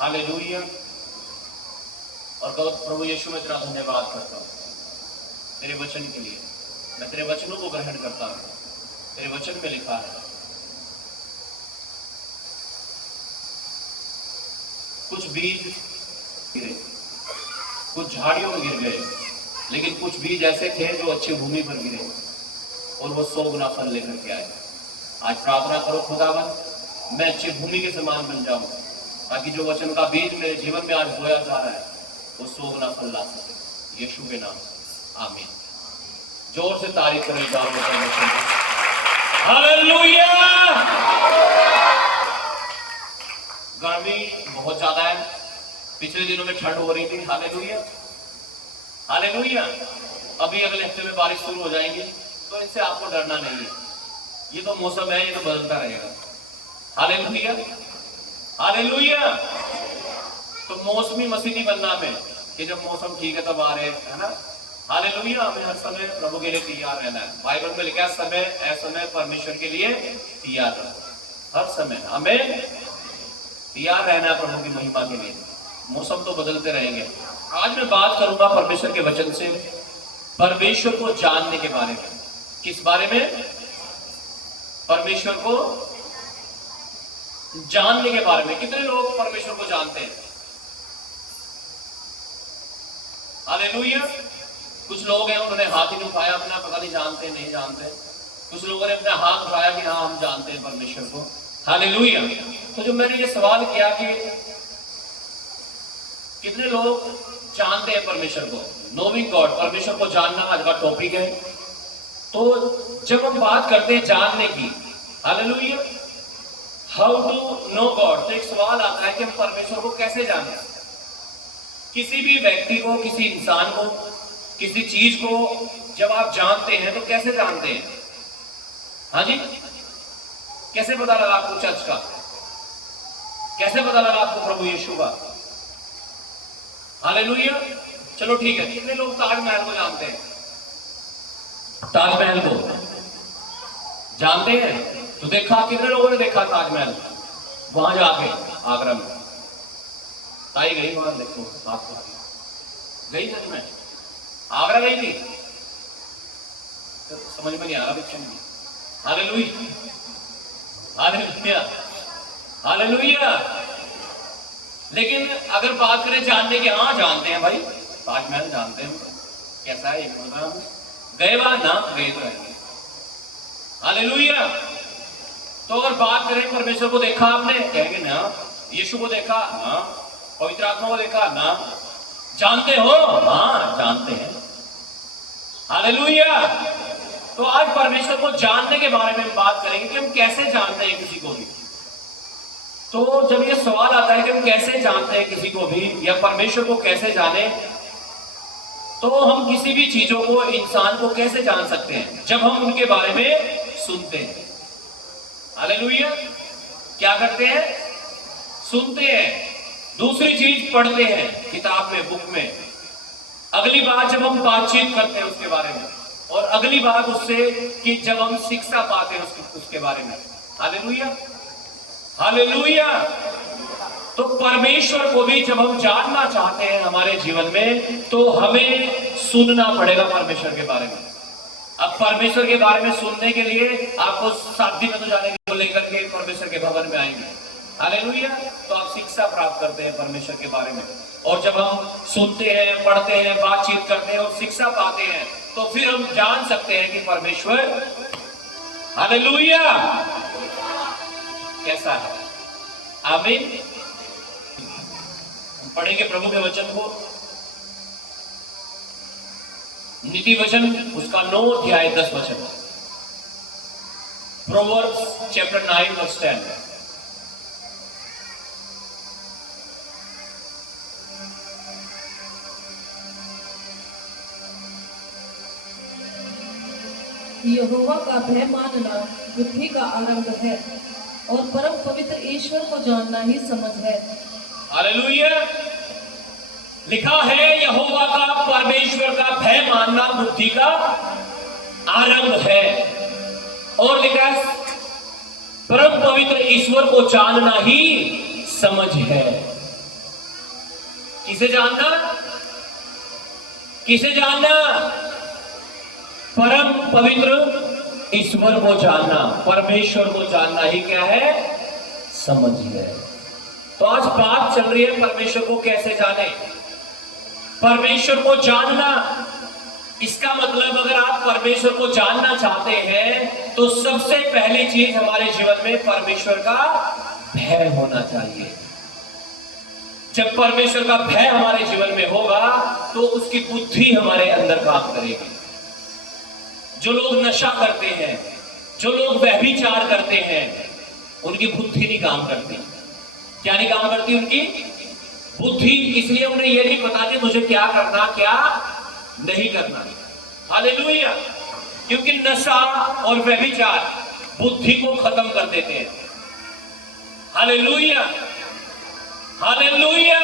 Hallelujah. और कहो प्रभु यीशु मैं तेरा धन्यवाद करता हूँ तेरे वचन के लिए। मैं तेरे वचनों को ग्रहण करता हूँ। तेरे वचन में लिखा है कुछ बीज गिरे, कुछ झाड़ियों में गिर गए, लेकिन कुछ बीज ऐसे थे जो अच्छी भूमि पर गिरे और वो 100 गुना फल लेकर के आए। आज प्रार्थना करो खुदावन मैं अच्छी भूमि के समान बन जाऊं, ताकि जो वचन का बीज मेरे जीवन में आज बोया जा रहा है वो 100 गुना फल ला सके। यीशु के नाम आमीन। जोर से तारीफ करें हालेलुया। गर्मी बहुत ज्यादा है, पिछले दिनों में ठंड हो रही थी। Hallelujah hallelujah. अभी अगले हफ्ते में बारिश शुरू हो जाएंगी, तो इनसे आपको डरना नहीं है। ये तो मौसम है, ये तो बदलता रहेगा। Hallelujah hallelujah. तो मौसमी मसीह नहीं बनना हमें कि जब मौसम ठीक है तब आ रहे है ना। हालेलुया। हमें हर समय प्रभु के लिए तैयार रहना है। बाइबल में लिखा है समय असमय परमेश्वर के लिए तैयार रहो। हर समय हमें तैयार रहना है प्रभु की महिमा के लिए। मौसम तो बदलते रहेंगे। आज मैं बात करूंगा परमेश्वर के वचन से परमेश्वर को जानने के बारे में। किस बारे में? परमेश्वर को जानने के बारे में। कितने लोग परमेश्वर को जानते हैं? हालेलुया। कुछ लोग हैं उन्होंने हाथ ही नहीं उठाया अपना, पता नहीं जानते नहीं जानते। कुछ लोगों ने अपना हाथ उठाया कि हाँ हम जानते हैं परमेश्वर को। हालेलुया। तो जो मैंने ये सवाल किया कि कितने लोग जानते हैं परमेश्वर को, नोइंग गॉड, परमेश्वर को जानना आज का टॉपिक है। तो जब हम बात करते हैं जानने की, hallelujah, how to know God, तो एक सवाल आता है कि हम परमेश्वर को कैसे जाने। किसी भी व्यक्ति को, किसी इंसान को, किसी चीज को जब आप जानते हैं तो कैसे जानते हैं? हाँ जी, कैसे पता लगा आपको चर्च का? कैसे पता लगा आपको प्रभु यीशु का? हालेलुया। चलो ठीक है। कितने लोग ताजमहल को जानते हैं? ताजमहल को जानते हैं? तो देखा, कितने लोगों ने देखा ताजमहल वहां जाके आगरा में? ताई गई वहां, देखो आपको गई सच में? आगरा गई थी? तो समझ में नहीं आ रहा बच्चों में। Hallelujah hallelujah hallelujah. लेकिन अगर बात करें जानने की, हाँ जानते हैं भाई, ताजमहल जानते हैं। कैसा है एक प्रोग्राम? गए वहां ना? गए तो है। हालेलुया। तो अगर बात करें परमेश्वर को देखा आपने? कहेंगे ना। यीशु को देखा? ना। पवित्र आत्मा को देखा? ना। जानते हो? हाँ जानते हैं। हालेलुया। तो आज परमेश्वर को जानने के बारे में बात करेंगे कि हम कैसे जानते हैं किसी को भी। तो जब ये सवाल आता है कि हम कैसे जानते हैं किसी को भी या परमेश्वर को कैसे जाने, तो हम किसी भी चीजों को, इंसान को कैसे जान सकते हैं? जब हम उनके बारे में सुनते हैं। हालेलुया। क्या करते हैं? सुनते हैं। दूसरी चीज पढ़ते हैं किताब में, बुक में। अगली बात जब हम बातचीत करते हैं उसके बारे में, और अगली बात उससे कि जब हम शिक्षा पाते हैं उसके बारे में। Hallelujah hallelujah. तो परमेश्वर को भी जब हम जानना चाहते हैं हमारे जीवन में, तो हमें सुनना पड़ेगा परमेश्वर के बारे में। अब परमेश्वर के बारे में सुनने के लिए आपको शादी में तो जाने को लेकर के परमेश्वर के भवन में आएंगे। हालेलुया। तो आप शिक्षा प्राप्त करते हैं परमेश्वर के बारे में। और जब हम सुनते हैं, पढ़ते हैं, बातचीत करते हैं और शिक्षा पाते हैं, तो फिर हम जान सकते हैं कि परमेश्वर, हालेलुया, कैसा है। आमीन। हम पढ़ेंगे प्रभु के वचन को, नीति वचन उसका 9 अध्याय 10 वचन, प्रोवर्ब्स चैप्टर 9 वर्स 10। यहोवा का भय मानना बुद्धि का आरंभ है, और परम पवित्र ईश्वर को जानना ही समझ है। हालेलुया। लिखा है यहोवा का, परमेश्वर का भय मानना बुद्धि का आरंभ है। और लिखा है परम पवित्र ईश्वर को जानना ही समझ है। किसे जानना? किसे जानना? परम पवित्र ईश्वर को जानना, परमेश्वर को जानना ही क्या है? समझ है। तो आज बात चल रही है परमेश्वर को कैसे जाने। परमेश्वर को जानना, इसका मतलब अगर आप परमेश्वर को जानना चाहते हैं तो सबसे पहली चीज हमारे जीवन में परमेश्वर का भय होना चाहिए। जब परमेश्वर का भय हमारे जीवन में होगा तो उसकी बुद्धि हमारे अंदर काम करेगी। जो लोग नशा करते हैं, जो लोग व्यभिचार करते हैं, उनकी बुद्धि नहीं काम करती। क्या नहीं काम करती? उनकी बुद्धि। इसलिए उन्हें यह नहीं पता कि मुझे क्या करना, क्या नहीं करना। हालेलुया। क्योंकि नशा और व्यभिचार बुद्धि को खत्म कर देते हैं। Hallelujah, hallelujah.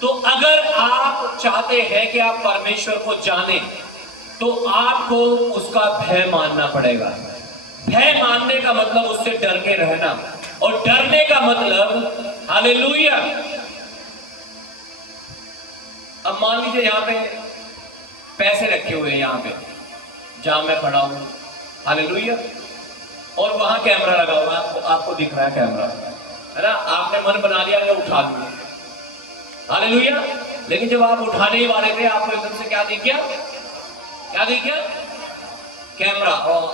तो अगर आप चाहते हैं कि आप परमेश्वर को जानें तो आपको उसका भय मानना पड़ेगा। भय मानने का मतलब उससे डर के रहना, और डरने का मतलब, हालेलुया। अब मान लीजिए यहां पे पैसे रखे हुए हैं, यहां पे जहां मैं खड़ा हूं, हालेलुया, और वहां कैमरा लगा हुआ है, आपको दिख रहा है कैमरा, है ना? आपने मन बना लिया मैं उठा लूंगा, हालेलुया। लेकिन जब आप उठाने ही वाले थे आपको एकदम से क्या दिख गया? क्या दिख गया? कैमरा। और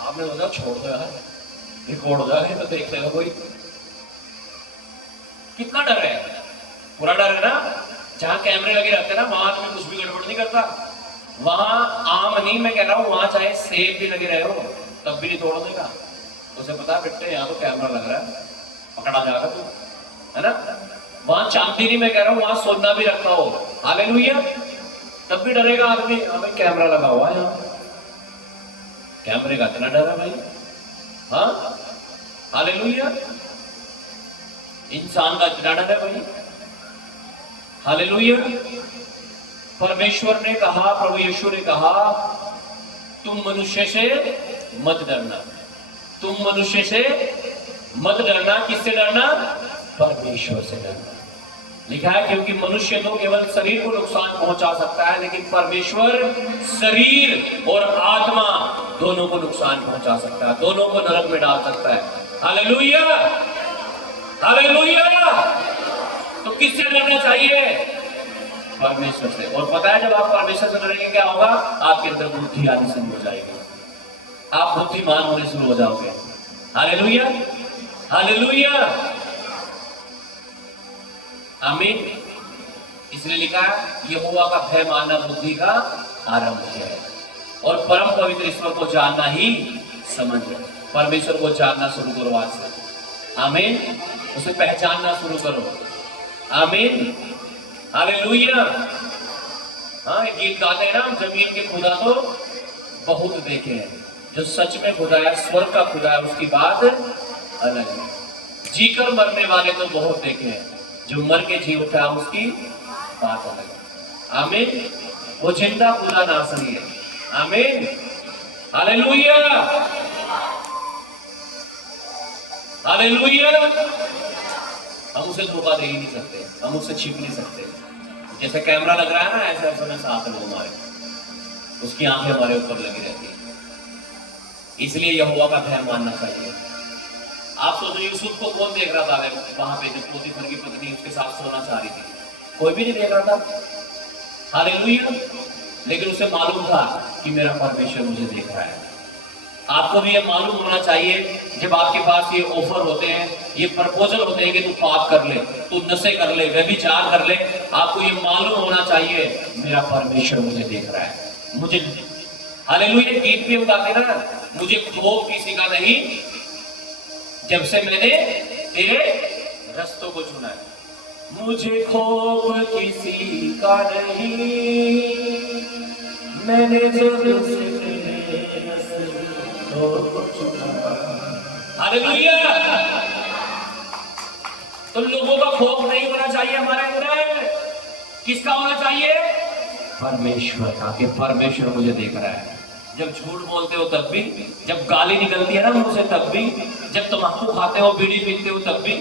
आपने सोचा छोड़ दो यार, रिकॉर्ड हो जाए तो देख लेगा कोई। कितना डर है? पूरा डर है ना। जहां कैमरे लगे रहते हैं ना वहां तुम्हें कुछ भी गड़बड़ नहीं करता। वहां आम नहीं, मैं कह रहा हूं, वहां चाहे सेब भी लगे रहे हो तब भी नहीं तोड़ देगा। उसे पता बेटे यहाँ तो कैमरा लग रहा है, पकड़ा जाएगा तू, है ना? वहां चांदी नहीं, मैं कह रहा हूं वहां सोना भी रखा हो, हालेलुया, तब भी डरेगा आदमी। हमें कैमरा लगा हुआ है यहाँ, कैमरे का इतना डर है भाई। हाँ, हालेलुया। इंसान का इतना डर है भाई, हालेलुया। परमेश्वर ने कहा, प्रभु यीशु ने कहा, तुम मनुष्य से मत डरना, तुम मनुष्य से मत डरना। किससे डरना? परमेश्वर से डरना। लिखा है क्योंकि मनुष्य तो केवल शरीर को नुकसान पहुंचा सकता है, लेकिन परमेश्वर शरीर और आत्मा दोनों को नुकसान पहुंचा सकता है, दोनों को नरक में डाल सकता है। Hallelujah, hallelujah. तो किससे डरना चाहिए? परमेश्वर से। और पता है जब आप परमेश्वर से डरेंगे क्या होगा? आपके अंदर बुद्धि आनी शुरू हो जाएगी, आप बुद्धिमान होने शुरू हो जाओगे। हालेलुया, हालेलुया, आमीन। इसलिए लिखा है यहोवा का भय मानना बुद्धि का आरंभ है, और परम पवित्र ईश्वर को जानना ही समझ है। परमेश्वर को जानना शुरू करो आज से, आमीन। उसे पहचानना शुरू करो, आमीन, हालेलुया। हाँ, गीत गाते हैं ना, जमीन के खुदा तो बहुत देखे हैं, जो सच में खुदा है, स्वर्ग का खुदा है, उसकी बात अलग है। जीकर मरने वाले तो बहुत देखे हैं, जो मर के जी उठा उसकी बात अलग है, आमीन। वो जिंदा खुदा नासनी है, आमीन, हालेलुया, हालेलुया। हम उसे धोखा दे ही नहीं सकते, हम उससे छिप नहीं सकते। जैसे कैमरा लग रहा है ना, ऐसे ऐसे में साथ है वो हमारे, उसकी आंखें हमारे ऊपर लगी रहती है। इसलिए यहोवा का भय मानना चाहिए। आप सोचो यूसुफ को कौन देख रहा था वहां पे जब पोतीफर की पत्नी उसके साथ सोना चाह रही थी? कोई भी नहीं देख रहा था, हालेलुया। लेकिन उसे मालूम था कि मेरा परमेश्वर मुझे देख रहा है। आपको भी ये मालूम होना चाहिए, जब आपके पास ये ऑफर होते हैं, ये प्रपोजल होते हैं कि तू पाप कर ले, तू नशे कर ले, व्यभिचार कर ले, आपको ये मालूम होना चाहिए मेरा परमेश्वर मुझे देख रहा है। मुझे, हालेलुया, गीत भी हम गाते ना, मुझे खौफ किसी का नहीं जब से मैंने तेरे रस्तों को चुना है। मुझे खौफ किसी का नहीं, मैंने जब से तेरे रस्तों को चुना। हालेलुया। तो लोगों का खौफ नहीं होना चाहिए हमारे अंदर। किसका होना चाहिए? परमेश्वर का, कि परमेश्वर मुझे देख रहा है। जब झूठ बोलते हो तब भी, जब गाली निकलती है ना मुंह से तब भी, जब तम्बाकू खाते हो, बीड़ी पीते हो तब भी,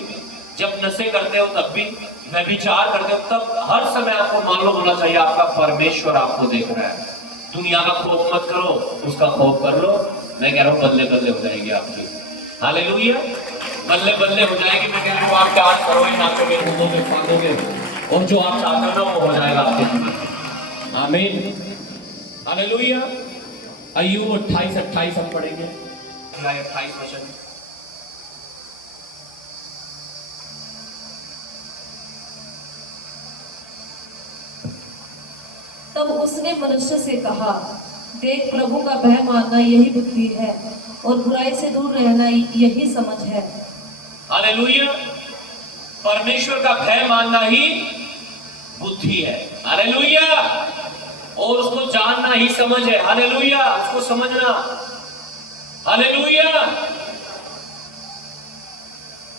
जब नशे करते हो तब भी, व्यभिचार करते हो तब, हर समय आपको मालूम होना चाहिए आपका परमेश्वर आपको देख रहा है। दुनिया का खौफ मत करो, उसका खौफ कर लो। मैं कह रहा हूँ बदले बदले हो जाएगी आपकी। हालेलुया, बदले बदले हो जाएगी। मैं कह रहा हूँ आप क्या करोगे, नाचोगे, कूदोगे, फांदोगे, और जो आप चाहते हो वो हो जाएगा आपके जीवन में। आमीन, हालेलुया। अय्यूब 28-28 हम पढ़ेंगे, 28 वचन। तब उसने मनुष्य से कहा, देख, प्रभु का भय मानना यही बुद्धि है, और बुराई से दूर रहना यही समझ है। हालेलुया, परमेश्वर का भय मानना ही बुद्धि है। हालेलुया, और उसको जानना ही समझ है। हालेलुया, उसको समझना। हालेलुया,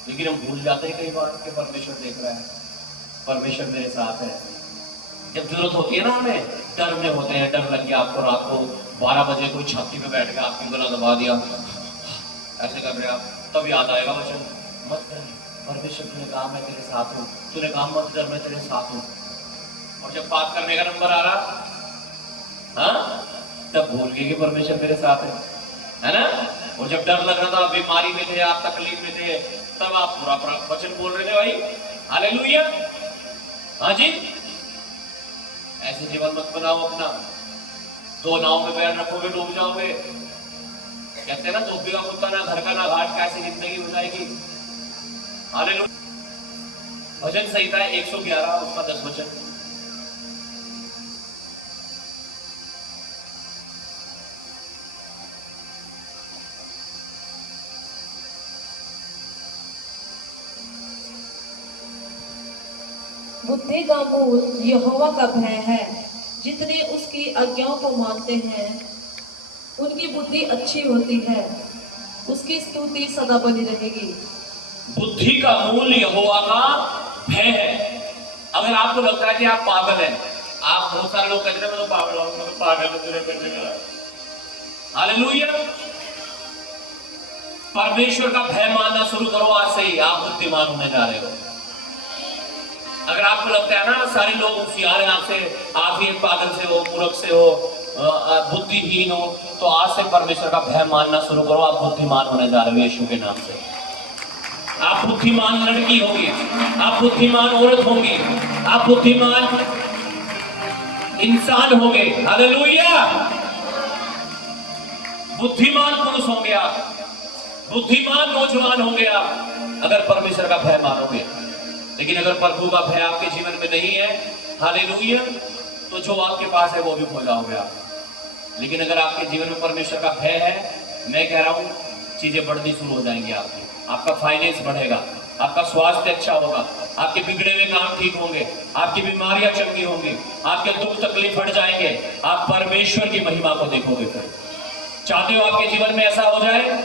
लेकिन हम भूल जाते हैं कई बार कि परमेश्वर देख रहा है, परमेश्वर मेरे साथ है। जब जरूरत होती है ना, हमें डर में होते हैं, डर लग गया आपको, रात को 12 बजे कोई छाती पे बैठ गया, आपकी गला दबा दिया, ऐसे कर रहे आप, तब याद आएगा वचन, मत डर, परमेश्वर तूने कहा मैं तेरे साथ हूँ, तूने कहा मत डर, मैं तेरे साथ हूँ। और जब बात करने का नंबर आ रहा, हाँ, तब भूल गए कि परमेश्वर मेरे साथ है ना। और जब डर लग रहा था, बीमारी में थे आप, तकलीफ में थे, तब आप पूरा वचन बोल रहे थे भाई। हालेलुया, हाँ जी। ऐसे जीवन मत बनाओ अपना, दो नाव में पैर रखोगे डूब जाओगे। कहते हैं ना, धोबी का कुत्ता ना घर का ना घाट, कैसी जिंदगी हो जाएगी। हालेलुया। भजन संहिता 111 उसका 10 वचन। बुद्धि का मूल यहोवा का भय है। जितने उसकी आज्ञाओं को मानते हैं उनकी बुद्धि अच्छी होती है, उसकी स्तुति सदा बनी रहेगी। बुद्धि का मूल यहोवा का भय है। अगर आपको लगता है कि आप पागल हैं, आप, बहुत सारे लोग कहते हैं मैं तो पागल हूं, मैं तो पागल हूं तेरे करने का। हालेलुया, परमेश्वर का भय मानना शुरू करो आज से ही, आप बुद्धिमान होने जा रहे हो। अगर आपको लगता है ना सारे लोग होशियार हैं आपसे, आप ही पागल से हो, मूर्ख से हो, बुद्धिहीन हो, तो आज से परमेश्वर का भय मानना शुरू करो, आप बुद्धिमान होने जा रहे हो यीशु के नाम से। आप बुद्धिमान लड़की होगी, आप बुद्धिमान औरत होंगी, आप बुद्धिमान इंसान होंगे। हालेलुया, बुद्धिमान पुरुष होंगे आप, बुद्धिमान नौजवान होंगे आप, अगर परमेश्वर का भय मानोगे। लेकिन अगर प्रभु का भय आपके जीवन में नहीं है, हालेलुया, तो जो आपके पास है वो भी खो जाओगे आप। लेकिन अगर आपके जीवन में परमेश्वर का भय है, मैं कह रहा हूं चीजें बढ़नी शुरू हो जाएंगी आपकी। आपका फाइनेंस बढ़ेगा, आपका स्वास्थ्य अच्छा होगा, आपके बिगड़े हुए काम ठीक होंगे, आपकी बीमारियां चंगी होंगी, आपके दुख तकलीफ हट जाएंगे, आप परमेश्वर की महिमा को देखोगे। फिर चाहते हो आपके जीवन में ऐसा हो जाए?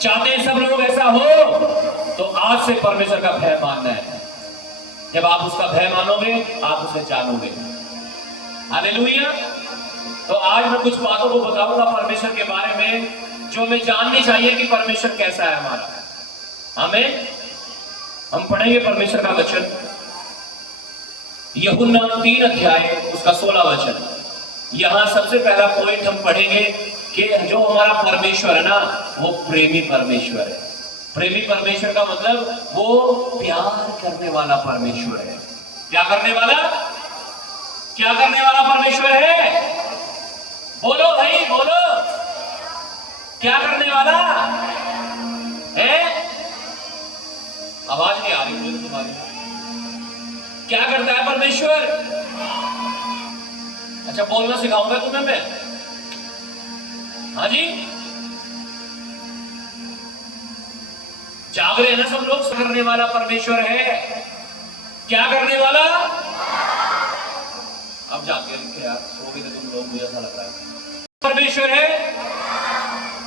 चाहते हैं सब लोग ऐसा हो? तो आज से परमेश्वर का भय मानना है। जब आप उसका भय मानोगे, आप उसे जानोगे। हालेलुया। तो आज मैं कुछ बातों को बताऊंगा परमेश्वर के बारे में, जो हमें जाननी चाहिए कि परमेश्वर कैसा है हमारा। हमें हम पढ़ेंगे परमेश्वर का वचन, यूहन्ना 3 अध्याय उसका 16 वचन। यहां सबसे पहला पॉइंट हम पढ़ेंगे कि जो हमारा परमेश्वर है ना, वो प्रेमी परमेश्वर है। प्रेमी परमेश्वर का मतलब वो प्यार करने वाला परमेश्वर है। क्या करने वाला? क्या करने वाला परमेश्वर है? बोलो भाई, बोलो, क्या करने वाला है? आवाज नहीं आ रही मुझे तुम्हारी। क्या करता है परमेश्वर? अच्छा, बोलना सिखाऊंगा तुम्हें मैं। हाँ जी, जाग रहे हैं ना सब लोग? करने वाला परमेश्वर है। क्या करने वाला? अब जाते हैं यार, सो गए तुम लोग, मुझे ऐसा लग रहा है। परमेश्वर है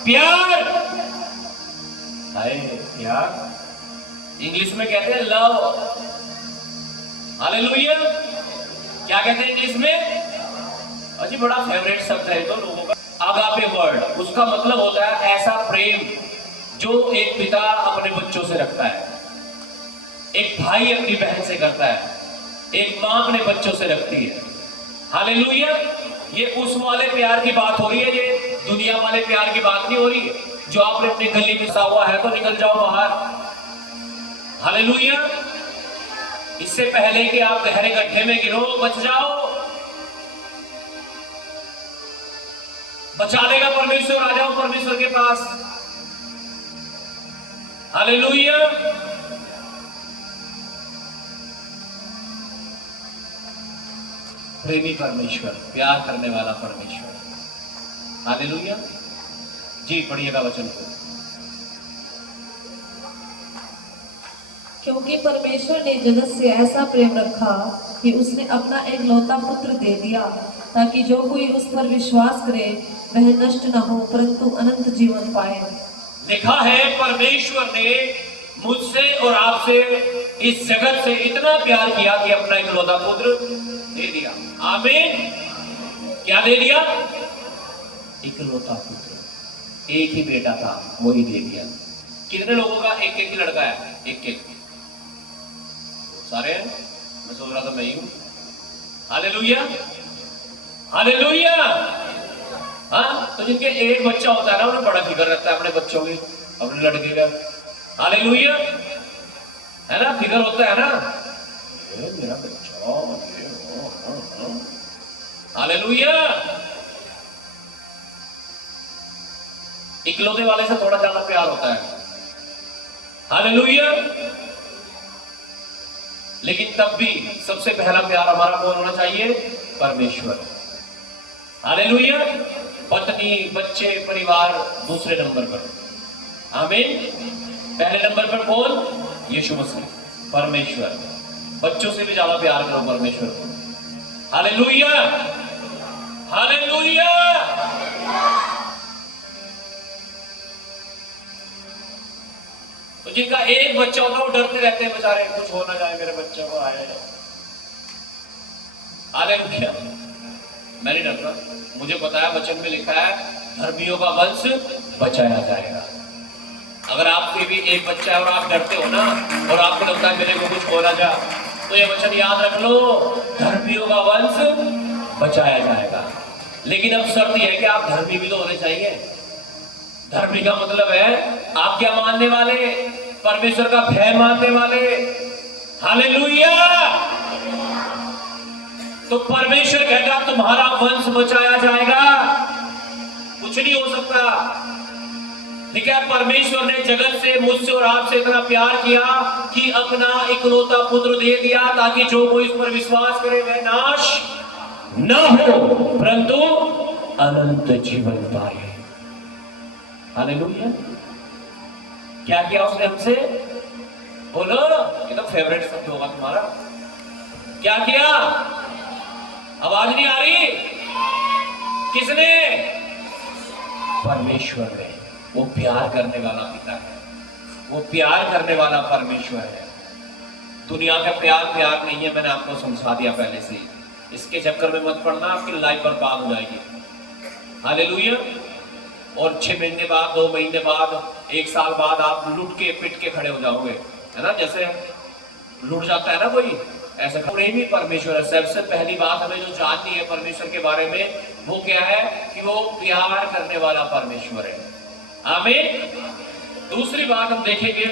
प्यार। हाय प्यार, इंग्लिश में कहते हैं लव। हालेलुया। क्या कहते हैं इंग्लिश में? अजी बड़ा फेवरेट शब्द है तो लोगों का। आगापे वर्ड, उसका मतलब होता है ऐसा प्रेम जो एक पिता अपने बच्चों से रखता है, एक भाई अपनी बहन से करता है, एक मां अपने बच्चों से रखती है। हालेलुया। ये उस वाले प्यार की बात हो रही है, ये दुनिया वाले प्यार की बात नहीं हो रही है जो आपने अपनी गली में सा हुआ है तो निकल जाओ बाहर। हालेलुया। इससे पहले कि आप गहरे गड्ढे में गिरो, बच जाओ। बचा लेगा परमेश्वर, आ जाओ परमेश्वर के पास। हालेलुया। प्रेमी परमेश्वर, प्यार करने वाला परमेश्वर। हालेलुया। जी पढ़िएगा वचन को। क्योंकि परमेश्वर ने जगत से ऐसा प्रेम रखा कि उसने अपना एक लौता पुत्र दे दिया, ताकि जो कोई उस पर विश्वास करे वह नष्ट न हो परंतु अनंत जीवन पाए। लिखा है परमेश्वर ने मुझसे और आपसे, इस जगत से इतना प्यार किया कि अपना एक लौता पुत्र दे दिया। आमीन। क्या दे दिया? इकलौता पुत्र, एक ही बेटा था, वही दे दिया। कितने लोगों का एक एक लड़का है? एक एक सारे हैं? मैं सोच रहा था मैं ही हूं। Hallelujah, hallelujah. हाँ, तो जिनके एक बच्चा होता है ना, उन्हें बड़ा फिक्र रहता है अपने बच्चों की, अपने लड़के का। हालेलुया, है ना? फिक्र होता है ना, मेरा बच्चा। हालेलुया। इकलौते वाले से थोड़ा ज्यादा प्यार होता है। हालेलुया। लेकिन तब भी सबसे पहला प्यार हमारा कौन होना चाहिए? परमेश्वर। हालेलुया। पत्नी, बच्चे, परिवार दूसरे नंबर पर। आमीन। पहले नंबर पर कौन? यीशु मसीह, परमेश्वर। बच्चों से भी ज्यादा प्यार करो परमेश्वर को। Hallelujah, hallelujah. तो जिनका एक बच्चा होता है वो डरते रहते हैं बेचारे, कुछ हो ना जाए मेरे बच्चे को आए। हालेलुया। मैं नहीं डरता, मुझे पता है वचन में लिखा है धर्मियों का वंश बचाया जाएगा। अगर आपके भी एक बच्चा है और आप डरते हो ना, और आपको लगता है मेरे को कुछ हो ना जाए, तो ये वचन याद रख लो, धर्मियों का वंश बचाया जाएगा। लेकिन अब शर्त यह है कि आप धर्मी भी तो होने चाहिए। धर्मी का मतलब है आप क्या मानने वाले? परमेश्वर का भय मानने वाले। हालेलुया। तो परमेश्वर कहता तुम्हारा वंश बचाया जाएगा, कुछ नहीं हो सकता। ठीक है, परमेश्वर ने जगत से, मुझसे और आपसे इतना प्यार किया कि अपना इकलौता पुत्र दे दिया, ताकि जो कोई इस पर विश्वास करे वह नाश न हो परंतु अनंत जीवन पाए। हालेलुया। क्या किया उसने हमसे? बोलो, ये तो फेवरेट शब्द होगा तुम्हारा। क्या किया? आवाज नहीं आ रही? किसने? परमेश्वर ने। वो प्यार करने वाला पिता है, वो प्यार करने वाला परमेश्वर है। दुनिया का प्यार प्यार नहीं है, मैंने आपको समझा दिया पहले से। इसके चक्कर में मत पड़ना, आपकी लाइफ बर्बाद हो जाएगी। हालेलुया। और 6 महीने बाद, 2 महीने बाद, 1 साल बाद आप लुट के पिट के खड़े हो जाओगे, है ना? जैसे लुट जाता है ना कोई, ऐसे। प्रेमी परमेश्वर है। सबसे पहली बात हमें जो जाननी है परमेश्वर के बारे में, वो क्या है? कि वो प्यार करने वाला परमेश्वर है। आमीन। दूसरी बात हम देखेंगे,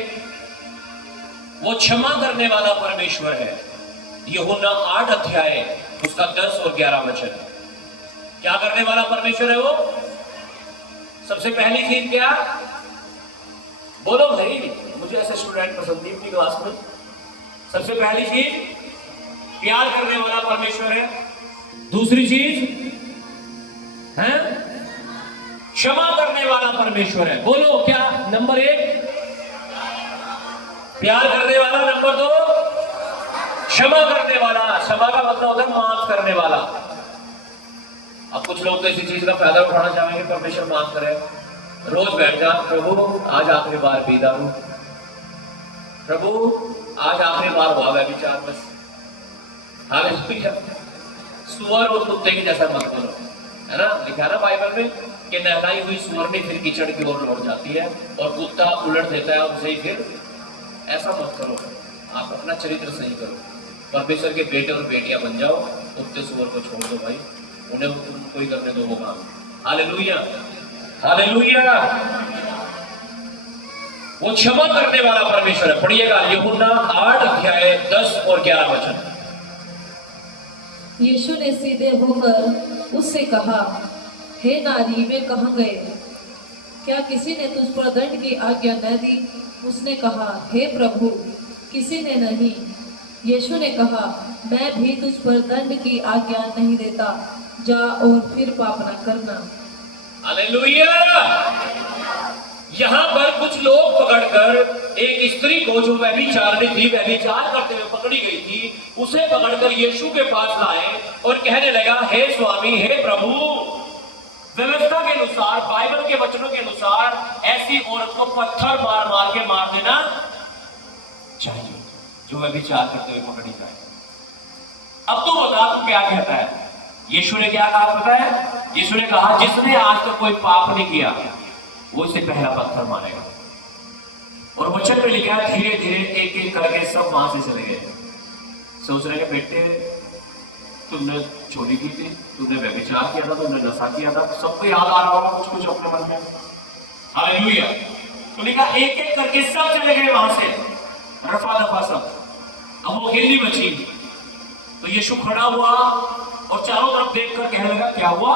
वो क्षमा करने वाला परमेश्वर है। यूहन्ना 8 अध्याय उसका 10 और 11 वचन। क्या करने वाला परमेश्वर है वो? सबसे पहली चीज क्या? बोलो भाई, मुझे ऐसे स्टूडेंट पसंद नहीं अपनी क्लास में। सबसे पहली चीज प्यार करने वाला परमेश्वर है। दूसरी चीज है क्षमा करने वाला परमेश्वर है। बोलो क्या? नंबर 1 प्यार करने वाला, नंबर 2 क्षमा करने वाला। क्षमा का मतलब होता है माफ करने वाला। अब कुछ लोग तो इसी चीज का फायदा उठाना चाहेंगे, परमेश्वर माफ करे। रोज बैठ जा, प्रभु आज आखिरी बार पी दारू, प्रभु आज आखिरी बार हुआ व्यभिचार, बस। हालेलुया। सुअर और कुत्ते की जैसा मत करो, है ना? लिखा है ना बाइबल में। कि नहलाई हुई सुअरनी फिर कीचड़ की ओर लौट जाती है और कुत्ता उलट देता है और सही फिर। ऐसा मत करो, आप अपना चरित्र सही करो, परमेश्वर के बेटे और बेटियां बन जाओ। कुत्ते सुअर को छोड़ दो भाई, उन्हें कोई करने दो वो काम। Hallelujah, hallelujah. वो क्षमा करने वाला परमेश्वर है। पढ़िएगा यूहन्ना 8 अध्याय 10 और 11 वचन। यीशु ने सीधे होकर उससे कहा, हे नारी, वे कहाँ गए? क्या किसी ने तुझ पर दंड की आज्ञा न दी? उसने कहा, हे प्रभु, किसी ने नहीं। यीशु ने कहा, मैं भी तुझ पर दंड की आज्ञा नहीं देता, जा और फिर पाप न करना। हालेलुया। यहां पर कुछ लोग पकड़कर एक स्त्री को जो व्यभिचारिणी थी, व्यभिचार करते हुए पकड़ी गई थी, उसे पकड़कर यीशु के पास लाए और कहने लगा, हे स्वामी, हे प्रभु, व्यवस्था के अनुसार, बाइबल के वचनों के अनुसार ऐसी औरत को पत्थर मार मार के मार देना चाहिए जो व्यभिचार करते हुए पकड़ी जाए। अब तो बता तू क्या कहता है? यीशु ने क्या कहा पता है? यीशु ने कहा, जिसने आज तक कोई पाप नहीं किया वो इसे पहला पत्थर मारेगा। और वचन में लिखा है, धीरे धीरे एक एक करके सब वहां से चले गए। सोच रहे हैं, बेटे तुमने चोरी की थी, तुमने व्यभिचार किया था, तुमने नशा किया था, सबको याद आ रहा होगा कुछ कुछ अपने मन में। हालेलुया। तो लिखा एक एक करके सब चले गए वहां से, रफा दफा सब। अब वो अकेली बची। तो यीशु खड़ा हुआ और चारों तरफ देखकर कहने लगा, क्या हुआ?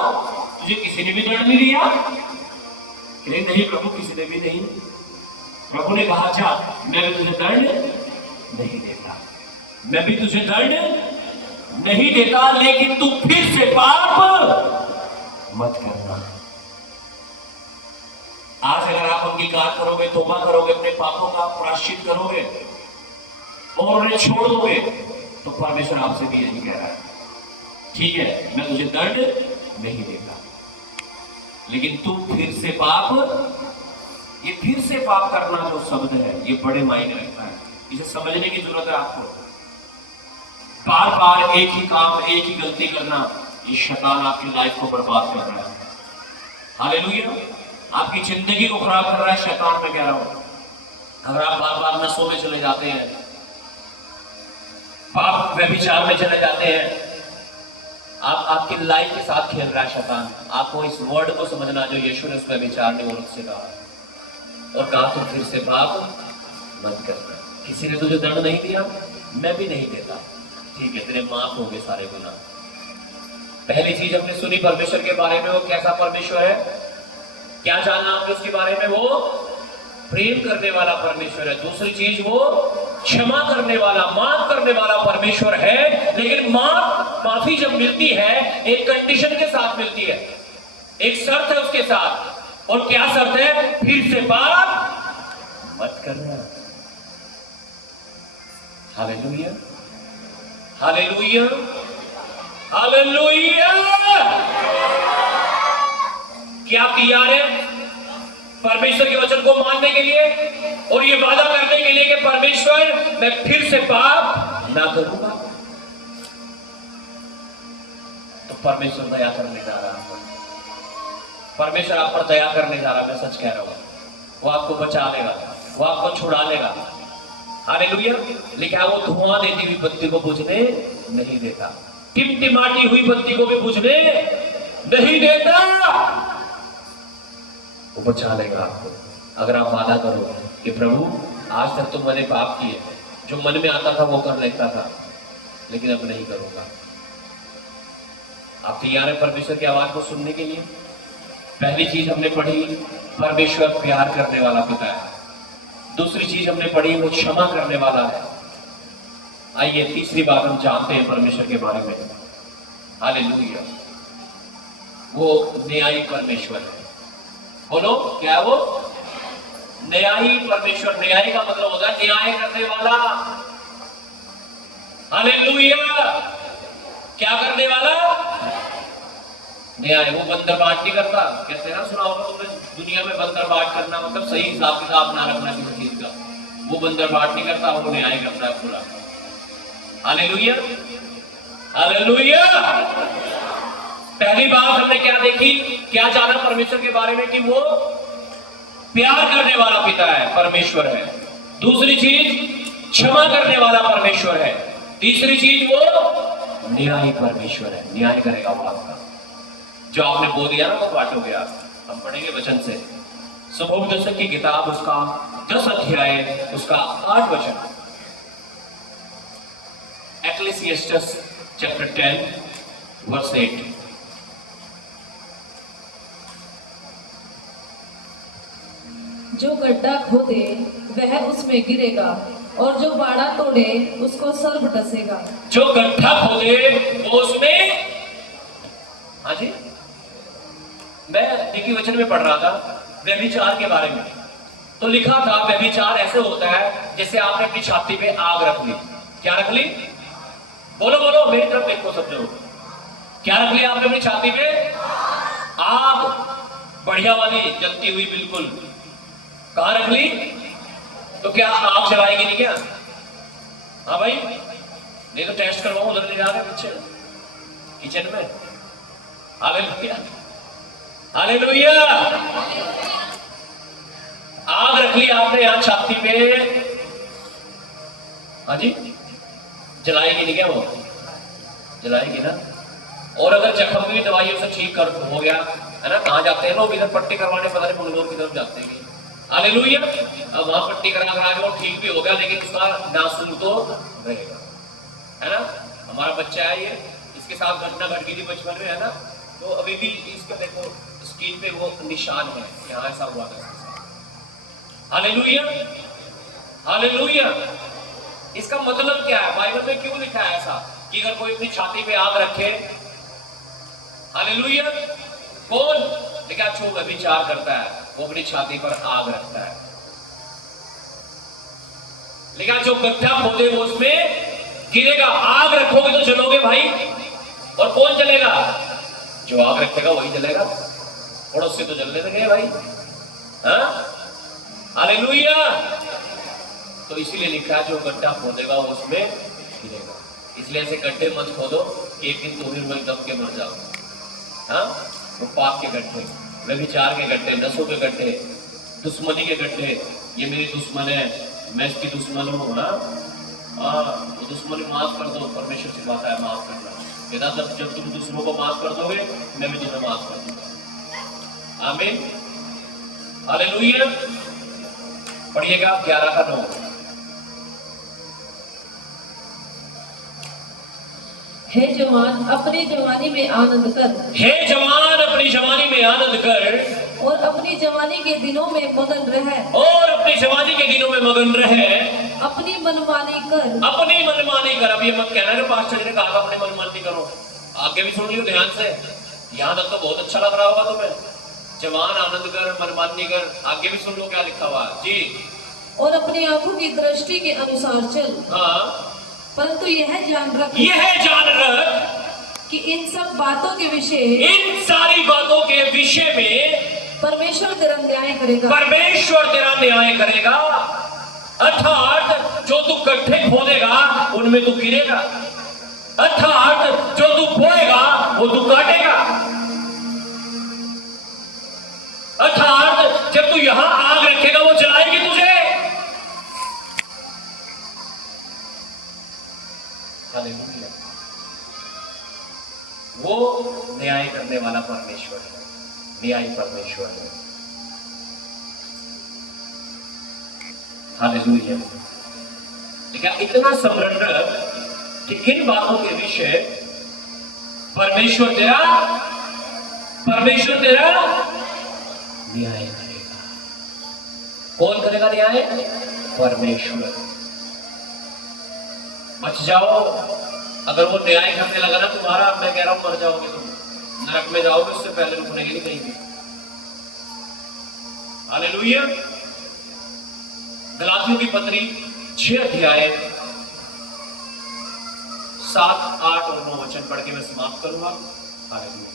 तुझे किसी ने भी दंड नहीं दिया? कहे, नहीं प्रभु, किसी ने भी नहीं। प्रभु ने कहा, जा, मैं भी तुझे दंड नहीं देता, मैं भी तुझे दंड नहीं देता, लेकिन तू फिर से पाप मत करना। आज अगर आप अंगीकार करोगे, तौबा करोगे, अपने पापों का प्रायश्चित करोगे और उन्हें छोड़ दोगे, तो परमेश्वर आपसे भी यही कह रहा है, ठीक है, मैं तुझे दंड नहीं देता, लेकिन तू फिर से पाप। ये फिर से पाप करना जो शब्द है, ये बड़े मायने रखता है। इसे समझने की जरूरत है आपको। बार बार एक ही काम, एक ही गलती करना, ये शैतान आपकी लाइफ को बर्बाद कर रहा है। हालेलुया। आपकी जिंदगी को खराब कर रहा है शैतान, मैं कह रहा हूं। अगर आप बार बार नशों में चले जाते हैं, पाप व्यभिचार में चले जाते हैं, आपकी लाइफ के साथ खेल रहा है शैतान। आपको इस वर्ड को समझना जो यीशु ने उस व्यभिचारिणी औरत से कहा, और कहा तुम फिर से पाप मत करना। किसी ने तुझे दंड नहीं दिया, मैं भी नहीं देता, ठीक है, तेरे माफ हो गए सारे गुनाह। पहली चीज हमने सुनी परमेश्वर के बारे में, वो कैसा परमेश्वर है। क्या जाना आपने उसके बारे में? वो प्रेम करने वाला परमेश्वर है। दूसरी चीज, वो क्षमा करने वाला, माफ करने वाला परमेश्वर है। लेकिन माफी जब मिलती है, एक कंडीशन के साथ मिलती है, एक शर्त है उसके साथ। और क्या शर्त है? फिर से पाप मत करना। Hallelujah, hallelujah, hallelujah. क्या तैयार है परमेश्वर के वचन को मानने के लिए और ये वादा करने के लिए कि परमेश्वर, मैं फिर से पाप ना करूंगा? तो परमेश्वर दया करने जा रहा है। परमेश्वर आप पर दया करने जा रहा है, मैं सच कह रहा हूं। वो आपको बचा लेगा, वो आपको छुड़ा लेगा। हालेलुया। लिखा, वो धुआं देती हुई बत्ती को बुझने नहीं देता, टिमटिमाती हुई बत्ती को भी बुझने नहीं देता। वो बचा लेगा आपको, अगर आप वादा करो कि प्रभु, आज तक तो मैंने पाप किए, जो मन में आता था वो कर लेता था, लेकिन अब नहीं करूंगा। आप तैयार हैं परमेश्वर की आवाज को सुनने के लिए? पहली चीज हमने पढ़ी, परमेश्वर प्यार करने वाला पिता है। दूसरी चीज हमने पढ़ी, वो क्षमा करने वाला है। आइए तीसरी बात हम जानते हैं परमेश्वर के बारे में। हालेलुया। वो न्यायी परमेश्वर है। बोलो, क्या वो? न्यायी परमेश्वर। न्यायी का मतलब होता है न्याय करने वाला। हालेलुया। क्या करने वाला? न्याय। वो बंदर बाट नहीं करता। कहते हैं ना, सुना होगा तुमने, दुनिया में बंदर बाट करना मतलब सही हिसाब किताब ना रखना किसी चीज का। वो बंदर बाट नहीं करता, वो न्याय करता है पूरा। Hallelujah, hallelujah. पहली बात हमने क्या देखी, क्या जाना परमेश्वर के बारे में कि वो प्यार करने वाला पिता है, परमेश्वर है। दूसरी चीज क्षमा करने वाला परमेश्वर है। तीसरी चीज वो न्यायी परमेश्वर है, न्याय करेगा वो आपका। जो आपने बोल दिया ना वो बांटोगे आप। हम पढ़ेंगे वचन से सुबोधदर्शक की किताब उसका 10 अध्याय उसका 8 वचन। एक्लेसियास्टिस चैप्टर 10 वर्स 8। जो गड्ढा खोदे वह उसमें गिरेगा और जो बाड़ा तोड़े उसको सर्प डसेगा। जो गड्ढा खोदे वो उसमें, हाँ जी, मैं एक ही वचन में पढ़ रहा था व्यभिचार के बारे में। तो लिखा था व्यभिचार ऐसे होता है जैसे आपने अपनी छाती पे आग रख ली। क्या रख ली? बोलो बोलो, मेरी तरफ देखो सब लोग। क्या रख लिया आपने अपनी छाती पे? आग, बढ़िया वाली जलती हुई बिल्कुल। कहां रख ली? तो क्या आग जलाएगी नहीं क्या? हाँ भाई, नहीं तो टेस्ट करवाऊं, उधर ले जा रहे पीछे किचन में। Hallelujah, hallelujah. आग रख ली आपने यहां छाती पे, हाँ जी, जलाएगी नहीं क्या? वो जलाएगी ना। और अगर जख्म भी दवाइयों से ठीक कर हो गया है ना, कहां जाते हैं लोग? इधर पट्टी करवाने, पता नहीं मंगलोर की तरफ जाते हैं। हालेलुया। अब वहां पट्टी करा के वो ठीक भी हो गया, लेकिन उसका नासून तो रहेगा, है ना। हमारा बच्चा है ये, इसके साथ घटना घट गई थी बचपन में, है ना। तो अभी भी इसका देखो स्किन पे वो निशान है, यहाँ ऐसा हुआ था इसके साथ। Hallelujah, hallelujah. इसका मतलब क्या है? बाइबल में क्यों लिखा है ऐसा कि अगर कोई अपनी छाती पे आग रखे, हालेलुया, कौन देखा छो व्यभिचार करता है वो अपनी छाती पर आग रखता है। लेकिन जो गड्ढा खोदे वो उसमें गिरेगा। आग रखोगे तो जलोगे भाई, और कौन जलेगा? जो आग रखेगा वही जलेगा, पड़ोस से तो जलने लगे भाई। हाँ, हालेलुया। तो इसीलिए लिखा है जो गड्ढा खोदेगा वो उसमें गिरेगा। इसलिए ऐसे गड्ढे मत खोदो कि एक दिन तुम ही दब के मर जाओ। हाँ, तो पाप के गड्ढे, व्यभिचार के गड्ढे, नशों के गड्ढे, दुश्मनी के गड्ढे। ये मेरी दुश्मन है, मैं इसकी दुश्मन हूँ ना। वो दुश्मनी माफ कर दो, परमेश्वर से बात है माफ करना। कहता जब तुम दुश्मनों को माफ कर दोगे मैं भी तुम्हें माफ कर दूंगा। आमीन, हालेलुया। पढ़िएगा 11 का 9। हे जवान अपनी जवानी में आनंद कर, हे जवान अपनी जवानी में आनंद कर, और अपनी जवानी के दिनों में मगन रह, और अपनी जवानी के दिनों में मगन रहे। अपनी मनमानी कर, अपनी मनमानी कर। अब ये मत कहना ना पास्टर जी ने कहा अपनी मनमानी करो। आगे भी सुन लियो ध्यान से, यहां तक तो बहुत अच्छा लग रहा होगा तुम्हें। जवान आनंद कर, मनमानी कर। आगे भी सुन लो क्या लिखा हुआ जी। और अपनी आंखों की दृष्टि के अनुसार चल। हाँ, परंतु यह जान रख कि इन सब बातों के विषय, इन सारी बातों के विषय में परमेश्वर तेरा न्याय करेगा। परमेश्वर तेरा न्याय करेगा। अर्थात जो तू गड्ढे खोदेगा उनमें तू गिरेगा, अर्थात जो तू बोएगा वो तू काटेगा, अर्थात जब तू यहां आग रखेगा वो जलाएगी तुझे। हालेलुया। वो न्याय करने वाला परमेश्वर है, न्यायी परमेश्वर है। हालेलुया। लेकिन इतना समृद्ध कि इन बातों के विषय परमेश्वर तेरा न्याय करेगा। कौन करेगा न्याय? परमेश्वर। बच जाओ, अगर वो न्याय करने लगा ना तुम्हारा, मैं कह रहा हूं मर जाओगे तुम, नरक में जाओगे, उससे पहले रुकने के लिए कहीं भी। हालेलुया। गलातियों की पत्री 6 अध्याय 7, 8 और 9 वचन पढ़ के मैं समाप्त करूंगा। हालेलुया।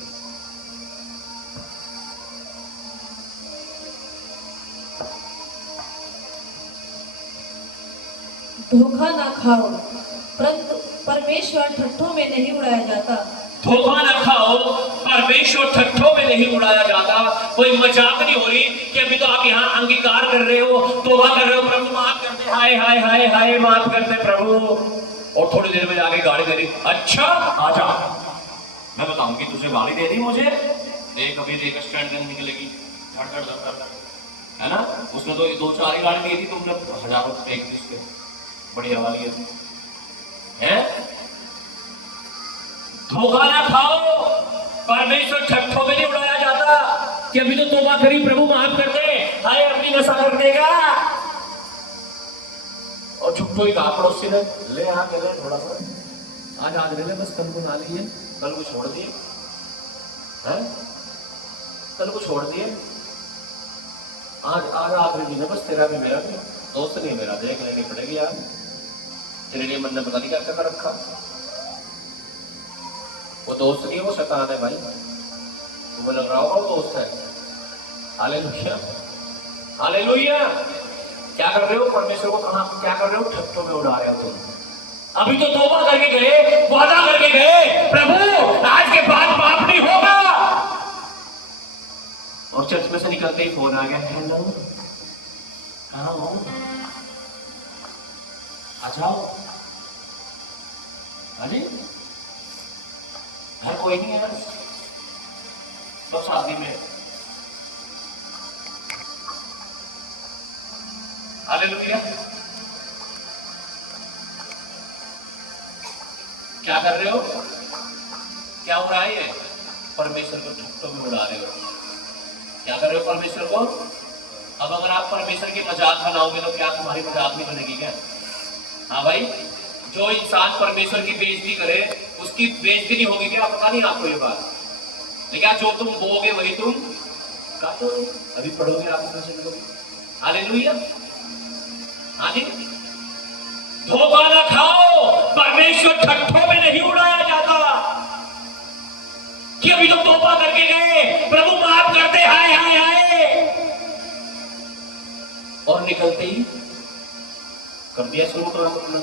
धोखा ना खाओ, परंतु परमेश्वर ठट्ठों में नहीं उड़ाया जाता। धोखा न खाओ, परमेश्वर ठट्ठों में नहीं उड़ाया जाता। कोई मजाक नहीं हो रही कि अभी तो आप यहाँ अंगीकार कर रहे हो, तौबा कर रहे हो, प्रभु माफ कर दे, हाय हाय हाय हाय माफ कर दे प्रभु, और थोड़ी देर में जाके गाड़ी दे दी, अच्छा आजा मैं बताऊंगी तुझे, गाड़ी दे दी मुझे, एक अभी एक स्टैंड करने निकलेगी, धड़ धड़ धड़ धड़ धड़, है ना। उसने तो 2-4 ही गाड़ी दी थी, तुमने हजारों फेंक दी उसके, बढ़िया वाली है। धोखा ना खाओ, परमेश्वर ठट्ठों में नहीं उड़ाया जाता कि अभी तो तौबा करी प्रभु माफ कर दे, हाय अपनी नशा कर देगा। और छुट्टो ही कहा पड़ोसी ने, ले आ के ले थोड़ा सा, आज ले ले, बस कल को ना लिए, कल को छोड़ दिए, हैं कल को छोड़ दिए, आज आखिरी दिन है, बस तेरा भी मेरा भी, दोस्त नहीं मेरा, देख लेनी पड़ेगी यार, तेरे लिए मन ने पता नहीं क्या क्या कर रखा। वो दोस्त नहीं है, वो शैतान है भाई, तुम्हें लग रहा होगा वो दोस्त है। Hallelujah hallelujah. क्या कर रहे हो, परमेश्वर को कहां क्या कर रहे हो, ठट्ठों में उड़ा रहे हो तुम। अभी तो तौबा करके गए, वादा करके गए, प्रभु आज के बाद पाप नहीं होगा, और चर्च में से निकलते ही फोन आ गया, हेलो कहाँ हो, आ जाओ, अरे घर कोई नहीं है, बस शादी में। हालेलुया। क्या कर रहे हो, क्या हो रहा है, परमेश्वर को ठट्ठों में उड़ा रहे हो। क्या कर रहे हो परमेश्वर को। अब अगर आप परमेश्वर की मजाक बनाओगे तो क्या तुम्हारी मजाक नहीं बनेगी क्या। हाँ भाई, जो इंसान परमेश्वर की बेइज्जती करे उसकी बेइज्जती नहीं होगी क्या, पता नहीं आपको ये बात। लेकिन जो तुम बोगे वही तुम काटोगे, अभी पढ़ोगे आप इसमें। हालेलुया। हाँ जी, धोखा ना खाओ, परमेश्वर ठट्ठों में नहीं उड़ाया जाता कि अभी तो तौबा करके गए, प्रभु माफ कर दे, हाय हाय हाय, और निकलते ही कर दिया शुरू तो अपना।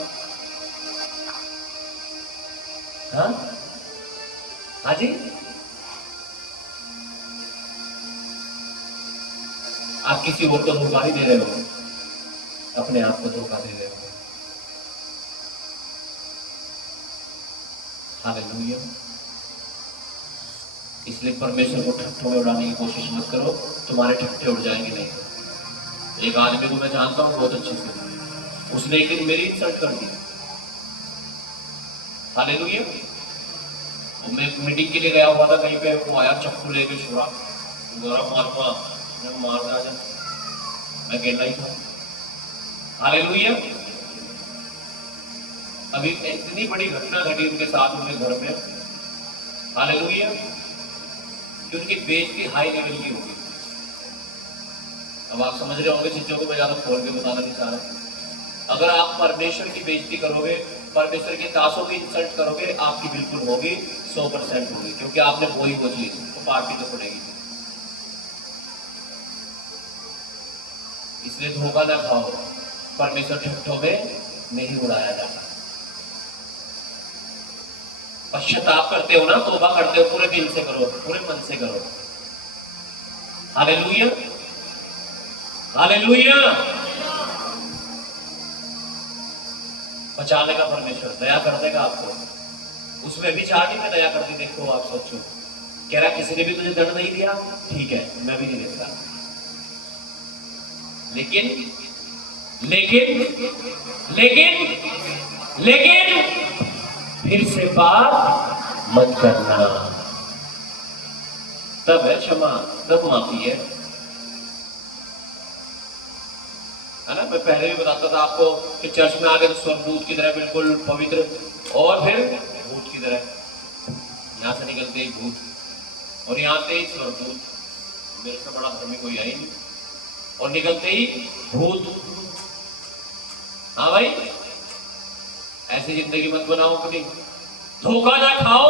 हाँ हाँ जी, आप किसी और को धोखा नहीं दे रहे हो, अपने आप को धोखा दे रहे हो। हालेलुया। इसलिए परमेश्वर को ठट्ठों में उड़ाने की कोशिश मत करो, तुम्हारे ठट्ठे उड़ जाएंगे नहीं। एक आदमी को मैं जानता हूं बहुत अच्छे से, उसने एक दिन मेरी इंसल्ट कर दी। हालेलुया। मैं मीटिंग के लिए गया हुआ था कहीं पे, वो आया चक्कू लेके छुरा, मारूंगा, मार जा, मैं अकेला ही था। हालेलुया। अभी इतनी बड़ी घटना घटी उनके साथ, उनके घर में। हालेलुया। कि उनकी बेइज्जती हाई लेवल की होगी। अब आप समझ रहे होंगे चीजों को, मैं ज्यादा खोल के बताना नहीं चाह रहा। अगर आप परमेश्वर की बेइज्जती करोगे, परमेश्वर के दासों की इंसल्ट करोगे, आपकी बिल्कुल होगी, 100% होगी, क्योंकि आपने वो चीज तो पार्टी तो पड़ेगी। इसलिए धोखा ना खाओ, परमेश्वर ठट्ठों में नहीं उड़ाया जाता। पश्चाताप करते हो ना, तौबा करते हो, पूरे दिल से करो, पूरे मन से करो। Hallelujah hallelujah. बचाने का परमेश्वर दया कर देगा आपको, उसमें भी चार्टी में दया करती। देखो आप सोचो, कह रहा किसी ने भी तुझे दंड नहीं दिया, ठीक है मैं भी नहीं देता, लेकिन लेकिन लेकिन लेकिन फिर से पाप मत करना, तब है क्षमा, तब माफी है ना। मैं पहले भी बताता था आपको कि चर्च में आगे तो स्वर्गदूत की तरह बिल्कुल पवित्र, और फिर भूत की तरह, यहां से निकलते ही भूत और यहां से ही स्वर्गदूत, मेरे से बड़ा धर्मी कोई आई नहीं, और निकलते ही भूत। हाँ भाई, ऐसी जिंदगी मत बनाओ कभी। धोखा ना खाओ,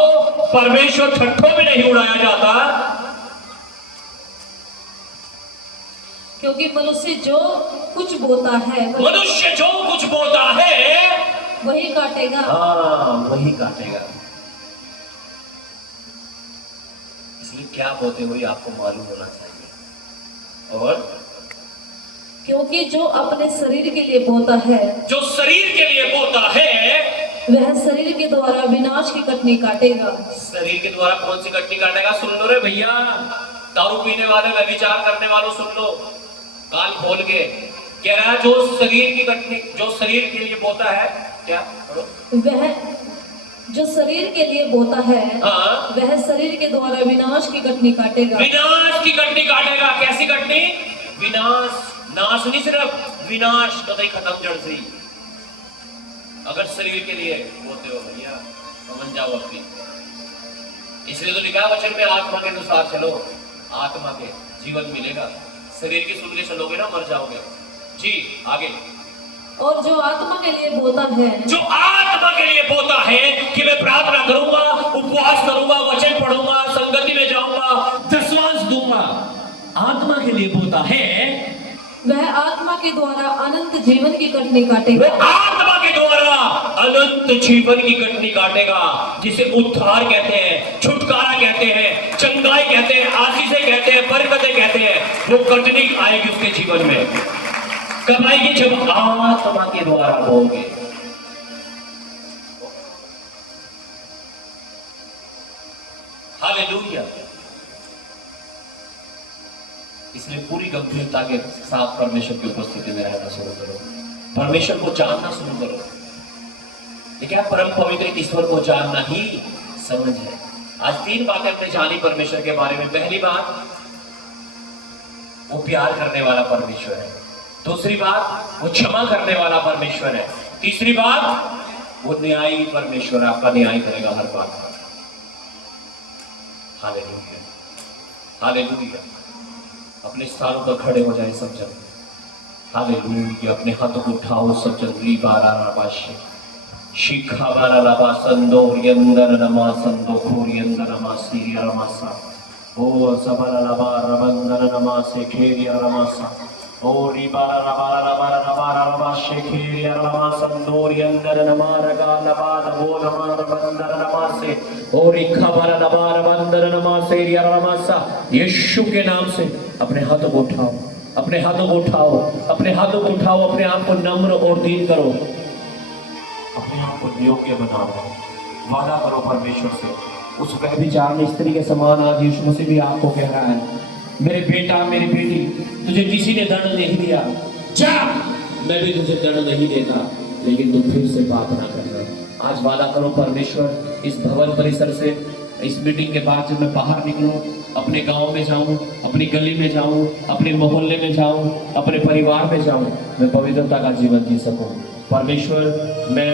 परमेश्वर ठट्ठों में नहीं उड़ाया जाता, क्योंकि मनुष्य जो कुछ बोता है, मनुष्य जो कुछ बोता है वही काटेगा। हाँ, वही काटेगा। क्या बोते हुए आपको मालूम होना चाहिए। और क्योंकि जो अपने शरीर के लिए बोता है जो शरीर के लिए बोता है वह शरीर के द्वारा विनाश की कटनी काटेगा। शरीर के द्वारा कौन सी कटनी काटेगा? सुन लो रे भैया, दारू पीने वाले, व्यभिचार करने वालों, सुन लो कान खोल के। कह रहा है जो शरीर की कटनी, जो शरीर के लिए बोता है, क्या करो? वह जो शरीर के लिए बोता है हाँ, वह शरीर के द्वारा विनाश की कटनी काटेगा। विनाश की कटनी काटेगा। कैसी कटनी? विनाश, नाश नहीं, सिर्फ विनाश, कतई खत्म जड़ से। अगर शरीर के लिए बोते हो भैया, समझ जाओ अपनी। इसलिए तो लिखा है वचन में, आत्मा के अनुसार चलो, आत्मा के जीवन मिलेगा। शरीर की सुन के चलोगे ना, मर जाओगे। जी आगे। और जो आत्मा के लिए बोता है, जो आत्मा के लिए बोता है कि मैं प्रार्थना करूंगा, उपवास करूंगा, वचन पढ़ूंगा, संगति में जाऊंगा, दशमांश दूंगा, आत्मा के लिए बोता है, वह आत्मा के द्वारा अनंत जीवन की कटनी काटेगा। वो आत्मा के द्वारा अनंत जीवन की कटनी काटेगा, जिसे उद्धार कहते हैं, छुटकारा कहते हैं, चंगाई कहते हैं, आशीषें कहते हैं, बरकतें कहते हैं। वो कटनी आएगी उसके जीवन में। कब आएगी? जब आत्मा के द्वारा होगे। हालेलुया। इसलिए पूरी गंभीरता के साथ परमेश्वर की उपस्थिति में रहना शुरू करो, परमेश्वर को जानना शुरू करो। ये क्या? परम पवित्र ईश्वर को जानना ही समझ है। आज 3 बातें हमने जानी परमेश्वर के बारे में। पहली बात, वो प्यार करने वाला परमेश्वर है। दूसरी बात, वो क्षमा करने वाला परमेश्वर है। तीसरी बात, वो न्यायी परमेश्वर है, आपका न्याय करेगा हर बात पर। Hallelujah, hallelujah. अपने स्थानों पर खड़े हो जाए सब जन। हालेलुया। अपने हाथों को उठाओ सब जन। रीबारा राबाशी शिखा बारा राबा संदो यंदर नमा संदो खोरियंदर नमा सीरिया रमासा ओ सबरा राबा रबंदर नमा से खेरिया रमासा ओ रीबारा राबारा राबारा राबारा राबा शेखेरिया रमा संदो यंदर नमा रगा लबा नमो नमा रबंदर नमा से ओ रिखा बारा राबा रबंदर नमा सीरिया रमासा। यीशु के नाम से अपने हाथों को उठाओ, अपने हाथों को उठाओ, अपने हाथों को उठाओ। अपने आप को नम्र और दीन करो, अपने आप को योग्य बनाओ। वादा करो परमेश्वर से। उस व्यभिचारिणी स्त्री के समान आज यीशु मसीह भी आपको कह रहा है, मेरे बेटा, मेरी बेटी, तुझे किसी ने दंड नहीं दिया, जा, मैं भी तुझे दंड नहीं देता, लेकिन तुम फिर से पाप ना करना। आज वादा करो परमेश्वर, इस भवन परिसर से, इस मीटिंग के बाद जब मैं बाहर निकलूं, अपने गांव में जाऊं, अपनी गली में जाऊं, अपने मोहल्ले में जाऊं, अपने परिवार में जाऊं, मैं पवित्रता का जीवन जी सकूं। परमेश्वर, मैं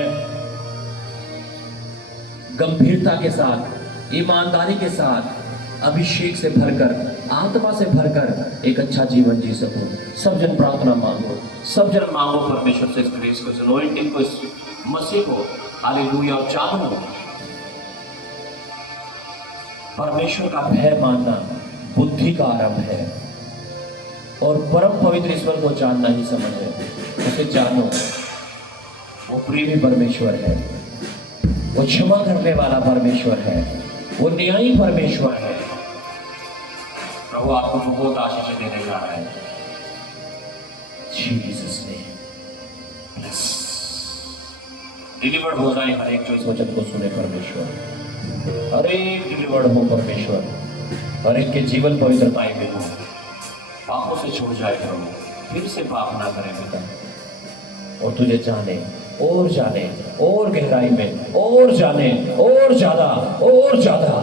गंभीरता के साथ, ईमानदारी के साथ, अभिषेक से भरकर, आत्मा से भरकर एक अच्छा जीवन जी सकूं। सब जन प्रार्थना मांगो, सब जन मांगो परमेश्वर से इस ग्रेस को, इस अनॉइंटिंग को, इस मसीह को। हालेलुया। और चाहो परमेश्वर का भय मानना बुद्धि का आरंभ है, और परम पवित्र ईश्वर को जानना ही समझ है। उसे जानो, वो प्रेमी परमेश्वर है, वो क्षमा करने वाला परमेश्वर है, वो न्यायी परमेश्वर है। प्रभु आपको बहुत आशीष देने जा रहा है। जीसस नेम, डिलीवर्ड हो जाए हर एक जो इस वचन को सुने परमेश्वर। हर एक डिलीवर्ड हो परमेश्वर, हर एक के जीवन पवित्रताएं में हो, पापों से छूट जाए प्रभु, फिर से पाप ना करें पिता, और तुझे जाने और जाने और गहराई में और जाने और ज्यादा और ज्यादा।